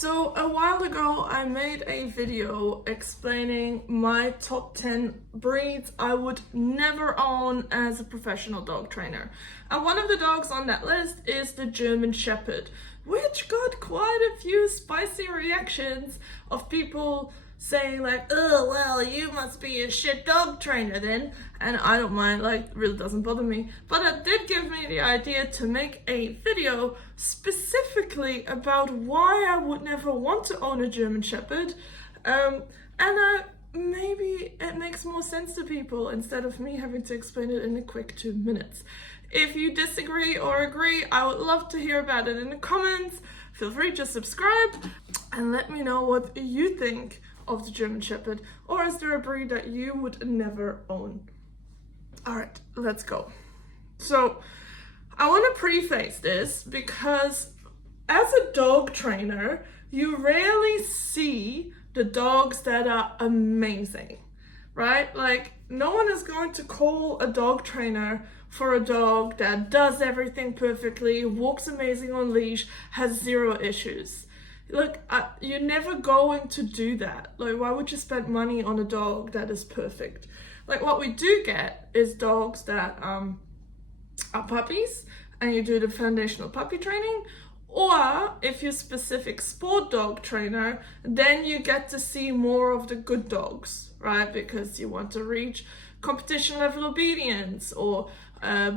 So a while ago, I made a video explaining my top 10 breeds I would never own as a professional dog trainer. And one of the dogs on that list is the German Shepherd, which got quite a few spicy reactions of people saying like, oh, well, you must be a shit dog trainer then. And I don't mind, like, it really doesn't bother me. But it did give me the idea to make a video specifically about why I would never want to own a German Shepherd. Maybe it makes more sense to people instead of me having to explain it in a quick 2 minutes. If you disagree or agree, I would love to hear about it in the comments. Feel free to subscribe and let me know what you think of the German Shepherd, or is there a breed that you would never own? All right, let's go. So I want to preface this because as a dog trainer, you rarely see the dogs that are amazing, right? Like, no one is going to call a dog trainer for a dog that does everything perfectly, walks amazing on leash, has zero issues. Look, you're never going to do that. Like, why would you spend money on a dog that is perfect? Like, what we do get is dogs that are puppies, and you do the foundational puppy training. Or if you're a specific sport dog trainer, then you get to see more of the good dogs, right? Because you want to reach competition level obedience or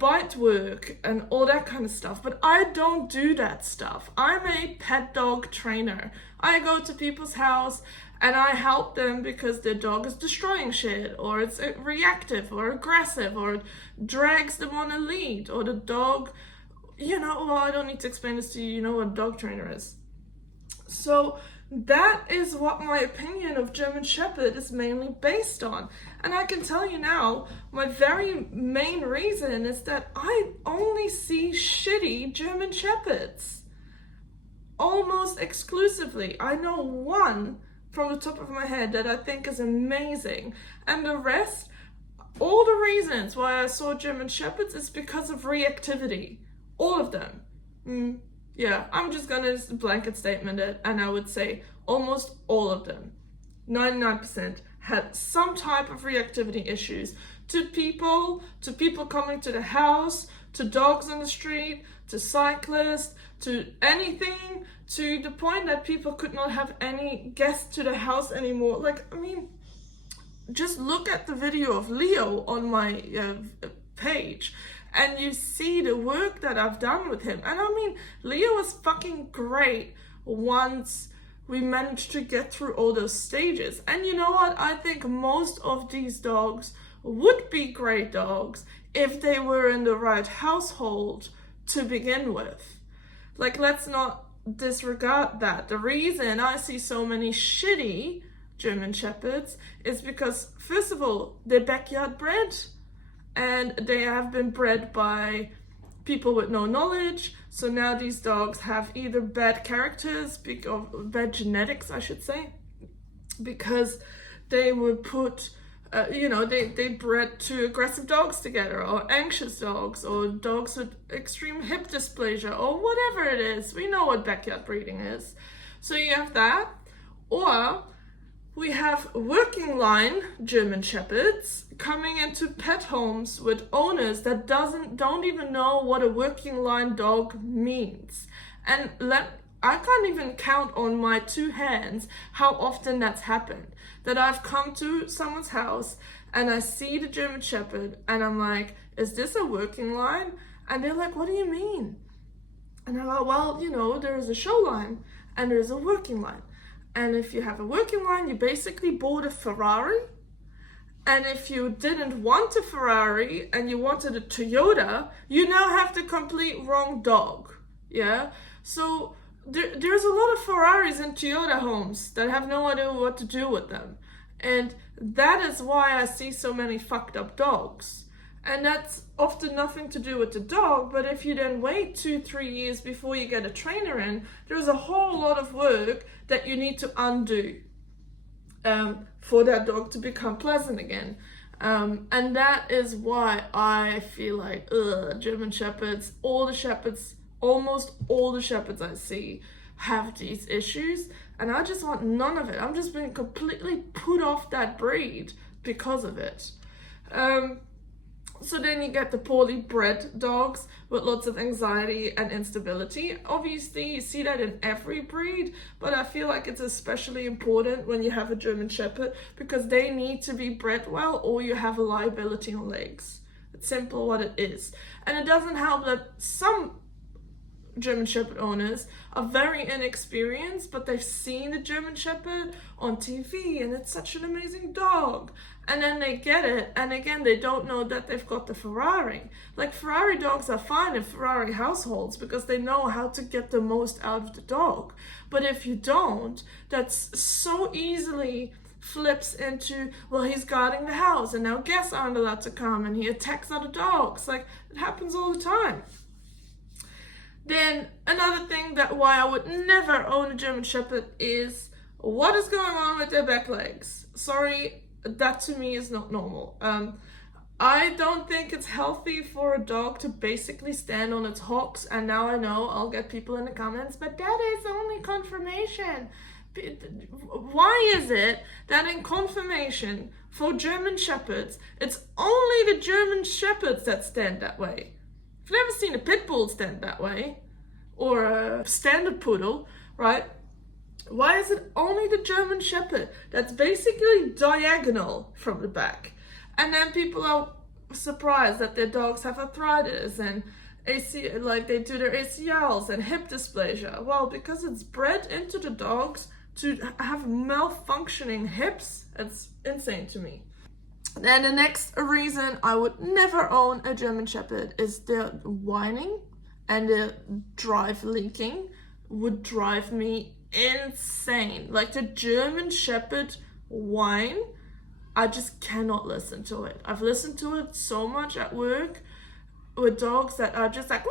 bite work and all that kind of stuff. But I don't do that stuff. I'm a pet dog trainer. I go to people's house and I help them because their dog is destroying shit, or it's reactive or aggressive, or it drags them on a lead, or the dog, well, I don't need to explain this to you, you know what a dog trainer is. So that is what my opinion of German Shepherd is mainly based on. And I can tell you now, my very main reason is that I only see shitty German Shepherds. Almost exclusively. I know one from the top of my head that I think is amazing. And the rest, all the reasons why I saw German Shepherds is because of reactivity. All of them. Yeah, I'm just gonna blanket statement it, and I would say almost all of them, 99%, had some type of reactivity issues to people coming to the house, to dogs on the street, to cyclists, to anything, to the point that people could not have any guests to the house anymore. Like, I mean, just look at the video of Leo on my page, and you see the work that I've done with him. And I mean, Leo was fucking great once we managed to get through all those stages. And you know what? I think most of these dogs would be great dogs if they were in the right household to begin with. Like, let's not disregard that. The reason I see so many shitty German Shepherds is because, first of all, they're backyard bred. And they have been bred by people with no knowledge. So now these dogs have either bad characters, or bad genetics, I should say, because they were put, they bred two aggressive dogs together, or anxious dogs, or dogs with extreme hip dysplasia, or whatever it is. We know what backyard breeding is. So you have that, or we have working line German Shepherds coming into pet homes with owners that don't even know what a working line dog means. And I can't even count on my two hands how often that's happened. That I've come to someone's house and I see the German Shepherd and I'm like, is this a working line? And they're like, what do you mean? And I'm like, well, there is a show line and there's a working line. And if you have a working line, you basically bought a Ferrari. And if you didn't want a Ferrari and you wanted a Toyota, you now have the complete wrong dog. Yeah? So there's a lot of Ferraris in Toyota homes that have no idea what to do with them. And that is why I see so many fucked up dogs. And that's often nothing to do with the dog, but if you then wait 2-3 years before you get a trainer in, there's a whole lot of work that you need to undo for that dog to become pleasant again. And that is why I feel like, German Shepherds, all the Shepherds almost all the shepherds I see have these issues, and I just want none of it. I'm just being completely put off that breed because of it. So then you get the poorly bred dogs with lots of anxiety and instability. Obviously, you see that in every breed, but I feel like it's especially important when you have a German Shepherd because they need to be bred well or you have a liability on legs. It's simple what it is. And it doesn't help that some German Shepherd owners are very inexperienced, but they've seen the German Shepherd on TV and it's such an amazing dog. And then they get it, and again, they don't know that they've got the Ferrari. Like, Ferrari dogs are fine in Ferrari households because they know how to get the most out of the dog. But if you don't, that's so easily flips into, well, he's guarding the house, and now guests aren't allowed to come, and he attacks other dogs. Like, it happens all the time. Then another thing that why I would never own a German Shepherd is what is going on with their back legs. Sorry, that to me is not normal. I don't think it's healthy for a dog to basically stand on its hocks, and now I know I'll get people in the comments, but that is only conformation. Why is it that in conformation for German Shepherds, it's only the German Shepherds that stand that way? I've never seen a pit bull stand that way, or a standard poodle, right? Why is it only the German Shepherd that's basically diagonal from the back? And then people are surprised that their dogs have arthritis and like they do their ACLs and hip dysplasia. Well, because it's bred into the dogs to have malfunctioning hips. It's insane to me. Then the next reason I would never own a German Shepherd is the whining and the drive leaking would drive me insane. Like the German Shepherd whine, I just cannot listen to it. I've listened to it so much at work with dogs that are just like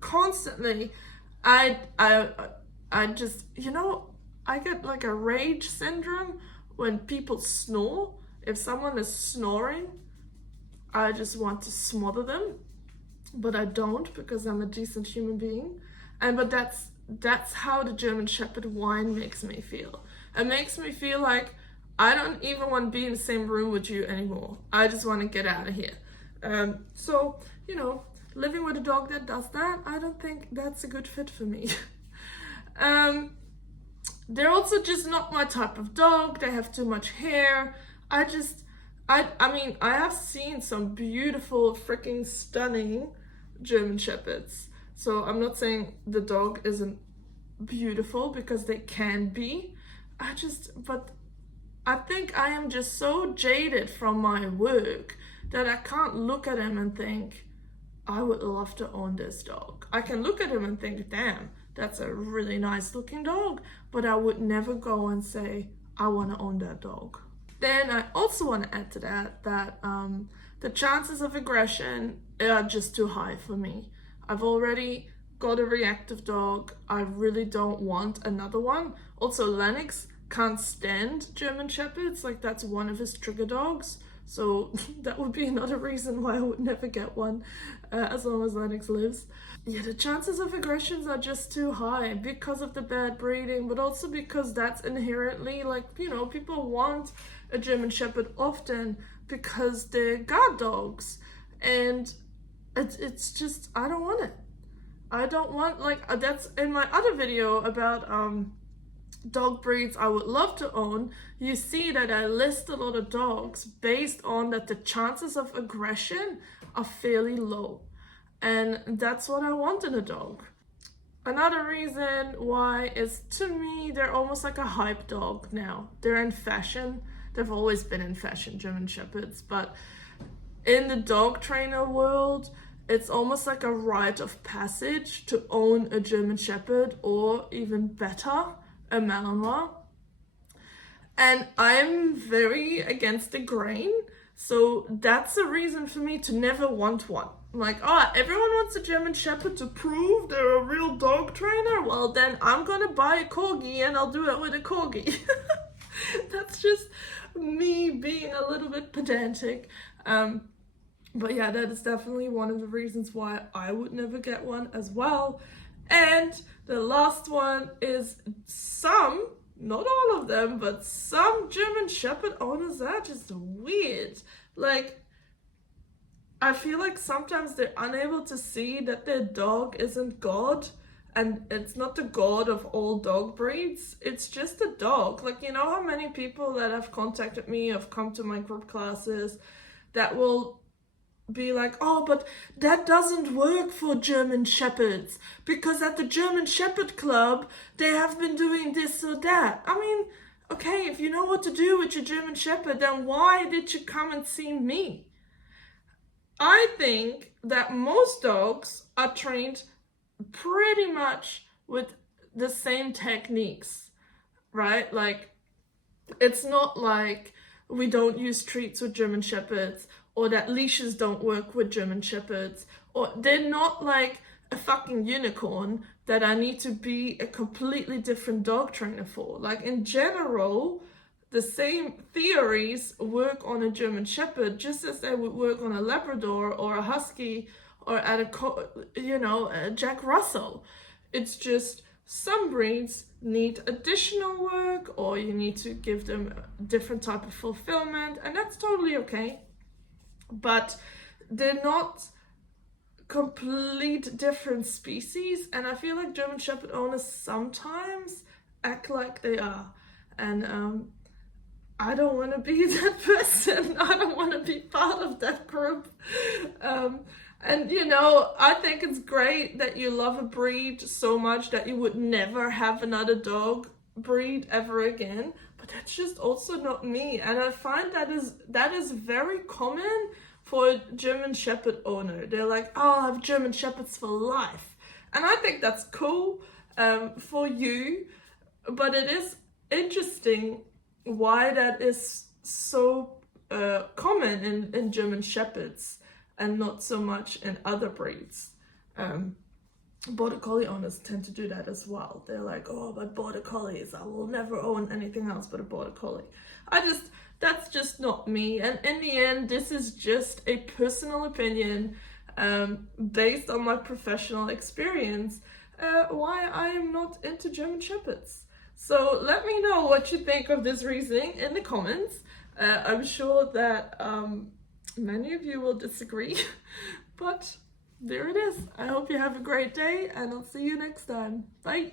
constantly. I just, I get like a rage syndrome when people snore. If someone is snoring, I just want to smother them, but I don't because I'm a decent human being. But that's how the German Shepherd whine makes me feel. It makes me feel like I don't even want to be in the same room with you anymore. I just want to get out of here. So, living with a dog that does that, I don't think that's a good fit for me. They're also just not my type of dog. They have too much hair. I mean, I have seen some beautiful, freaking stunning German Shepherds. So I'm not saying the dog isn't beautiful because they can be. But I think I am just so jaded from my work that I can't look at him and think, I would love to own this dog. I can look at him and think, damn, that's a really nice looking dog, but I would never go and say, I want to own that dog. Then I also want to add to that the chances of aggression are just too high for me. I've already got a reactive dog. I really don't want another one. Also, Lennox can't stand German Shepherds, like that's one of his trigger dogs. So that would be another reason why I would never get one as long as Lennox lives. Yeah, the chances of aggressions are just too high because of the bad breeding, but also because that's inherently people want a German Shepherd often because they're guard dogs. And it's just, I don't want it. I don't want, that's in my other video about dog breeds I would love to own. You see that I list a lot of dogs based on that the chances of aggression are fairly low. And that's what I want in a dog. Another reason why is, to me, they're almost like a hype dog now. They're in fashion. They've always been in fashion, German Shepherds, but in the dog trainer world, it's almost like a rite of passage to own a German Shepherd, or even better, a Malinois. And I'm very against the grain, so that's a reason for me to never want one. Everyone wants a German Shepherd to prove they're a real dog trainer. Well, then I'm gonna buy a Corgi and I'll do it with a Corgi. That's just me being a little bit pedantic. But yeah, that is definitely one of the reasons why I would never get one as well. And the last one is some, not all of them, but some German Shepherd owners are just weird. Like, I feel like sometimes they're unable to see that their dog isn't God, and it's not the God of all dog breeds. It's just a dog. Like, you know how many people that have contacted me, have come to my group classes, that will be like, oh, but that doesn't work for German Shepherds because at the German Shepherd Club they have been doing this or that. I mean, okay, if you know what to do with your German Shepherd, then why did you come and see me? I think that most dogs are trained pretty much with the same techniques, right? Like, it's not like we don't use treats with German Shepherds, or that leashes don't work with German Shepherds, or they're not like a fucking unicorn that I need to be a completely different dog trainer for. Like, in general, the same theories work on a German Shepherd just as they would work on a Labrador or a Husky or a Jack Russell. It's just some breeds need additional work, or you need to give them a different type of fulfillment, and that's totally okay. But they're not complete different species, and I feel like German Shepherd owners sometimes act like they are, and I don't want to be that person. I don't want to be part of that group. And I think it's great that you love a breed so much that you would never have another dog breed ever again. But that's just also not me. And I find that is very common for a German Shepherd owner. They're like, oh, I'll have German Shepherds for life. And I think that's cool for you. But it is interesting why that is so common in German Shepherds and not so much in other breeds. Border Collie owners tend to do that as well. They're like, oh, but Border Collies, I will never own anything else but a Border Collie. That's just not me. And in the end, this is just a personal opinion based on my professional experience, why I am not into German Shepherds. So let me know what you think of this reasoning in the comments. I'm sure that many of you will disagree, but there it is. I hope you have a great day, and I'll see you next time. Bye.